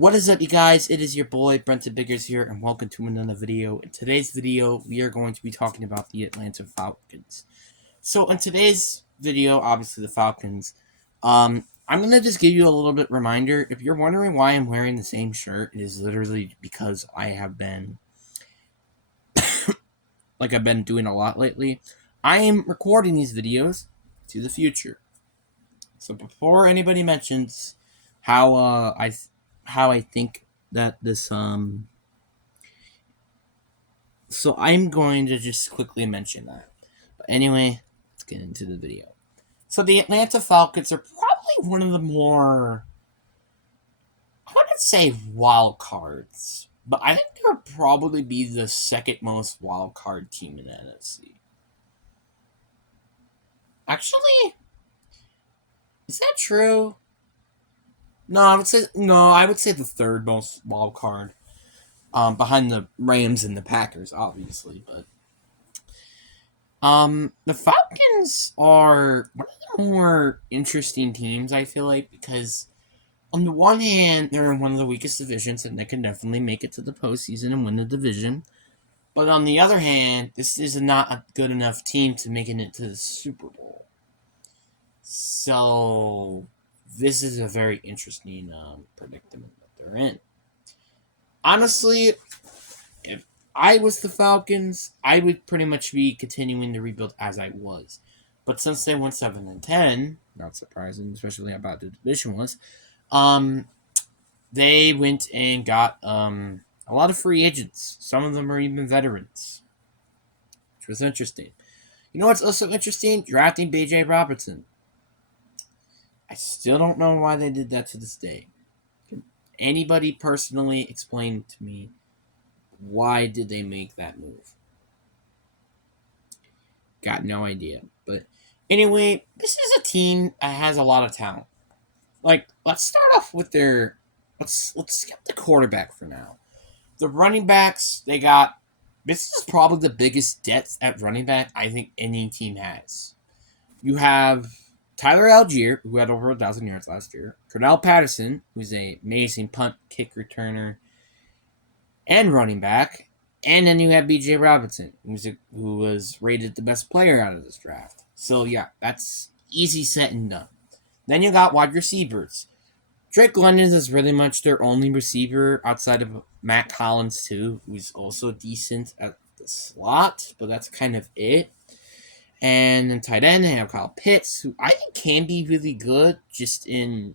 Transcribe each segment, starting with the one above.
What is up, you guys? It is your boy, Brenton Biggers here, and welcome to another video. In today's video, we are going to be talking about the Atlanta Falcons. So, in today's video, obviously the Falcons, I'm going to just give you a little bit reminder. If you're wondering why I'm wearing the same shirt, it is literally because I have been, I've been doing a lot lately. I am recording these videos to the future. So, before anybody mentions how I think that this so I'm going to just quickly mention that. But anyway, let's get into the video. So the Atlanta Falcons are probably one of the more, I wouldn't say wild cards, but I think they'll probably be the second most wild card team in the NFC. Actually, is that true? I would say the third most wild card. Behind the Rams and the Packers, obviously, but the Falcons are one of the more interesting teams, I feel like, because on the one hand, they're in one of the weakest divisions, and they can definitely make it to the postseason and win the division. But on the other hand, this is not a good enough team to make it to the Super Bowl. So this is a very interesting predicament that they're in. Honestly, if I was the Falcons, I would pretty much be continuing the rebuild as I was. But since they went 7-10, not surprising, especially how bad the division was, they went and got a lot of free agents. Some of them are even veterans, which was interesting. You know what's also interesting? Drafting B.J. Robertson. I still don't know why they did that to this day. Can anybody personally explain to me why did they make that move? Got no idea. But anyway, this is a team that has a lot of talent. Like, let's start off with their let's skip the quarterback for now. The running backs, they got this is probably the biggest depth at running back I think any team has. You have Tyler Algier, who had over 1,000 yards last year. Cordell Patterson, who's an amazing punt kick returner and running back. And then you have B.J. Robinson, who was rated the best player out of this draft. So, yeah, that's easy set and done. Then you got wide receivers. Drake London is really much their only receiver outside of Matt Collins, too, who's also decent at the slot, but that's kind of it. And then tight end, they have Kyle Pitts, who I think can be really good, just I don't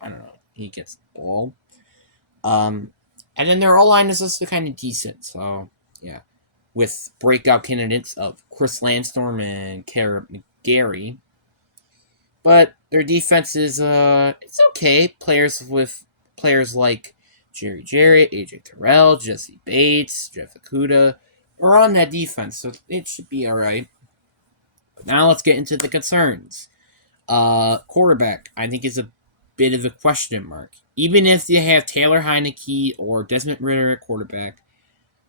know, he gets the ball. And then their O-line is also kind of decent, so yeah. With breakout candidates of Chris Landstorm and Kara McGarry. But their defense is it's okay. Players like Jerry Jarrett, AJ Terrell, Jesse Bates, Jeff Okuda are on that defense, so it should be alright. But now let's get into the concerns. Quarterback, I think, is a bit of a question mark. Even if you have Taylor Heineke or Desmond Ridder at quarterback,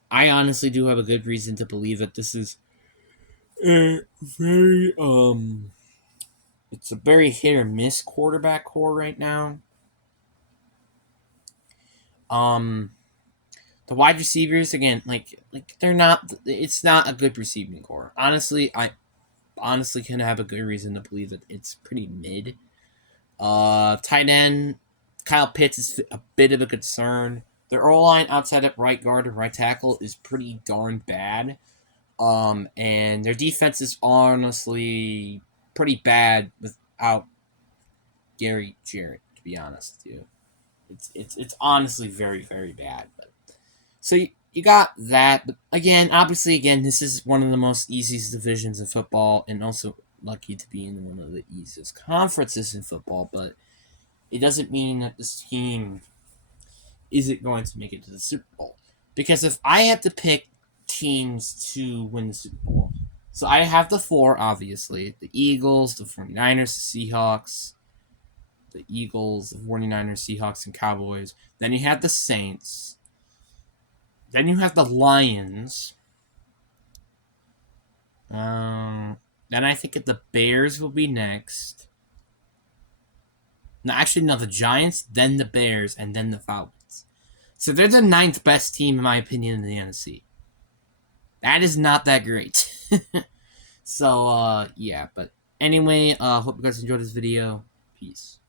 I honestly do have a good reason to believe that this is a very it's a very hit or miss quarterback core right now. The wide receivers again, like they're not. It's not a good receiving core. Honestly, I can have a good reason to believe that it's pretty mid. Tight end, Kyle Pitts is a bit of a concern. Their O-line outside of right guard and right tackle is pretty darn bad. And their defense is honestly pretty bad without Gary Jarrett, to be honest with you. It's honestly very, very bad. But so you got that. But obviously, this is one of the most easiest divisions in football, and also lucky to be in one of the easiest conferences in football. But it doesn't mean that this team isn't going to make it to the Super Bowl. Because if I have to pick teams to win the Super Bowl, so I have the four, obviously. The Eagles, the 49ers, the Seahawks. The Eagles, the 49ers, Seahawks, and Cowboys. Then you have the Saints. Then you have the Lions. Then I think the Bears will be next. No, actually, no, the Giants, then the Bears, and then the Falcons. So they're the ninth best team, in my opinion, in the NFC. That is not that great. So, yeah, but anyway, hope you guys enjoyed this video. Peace.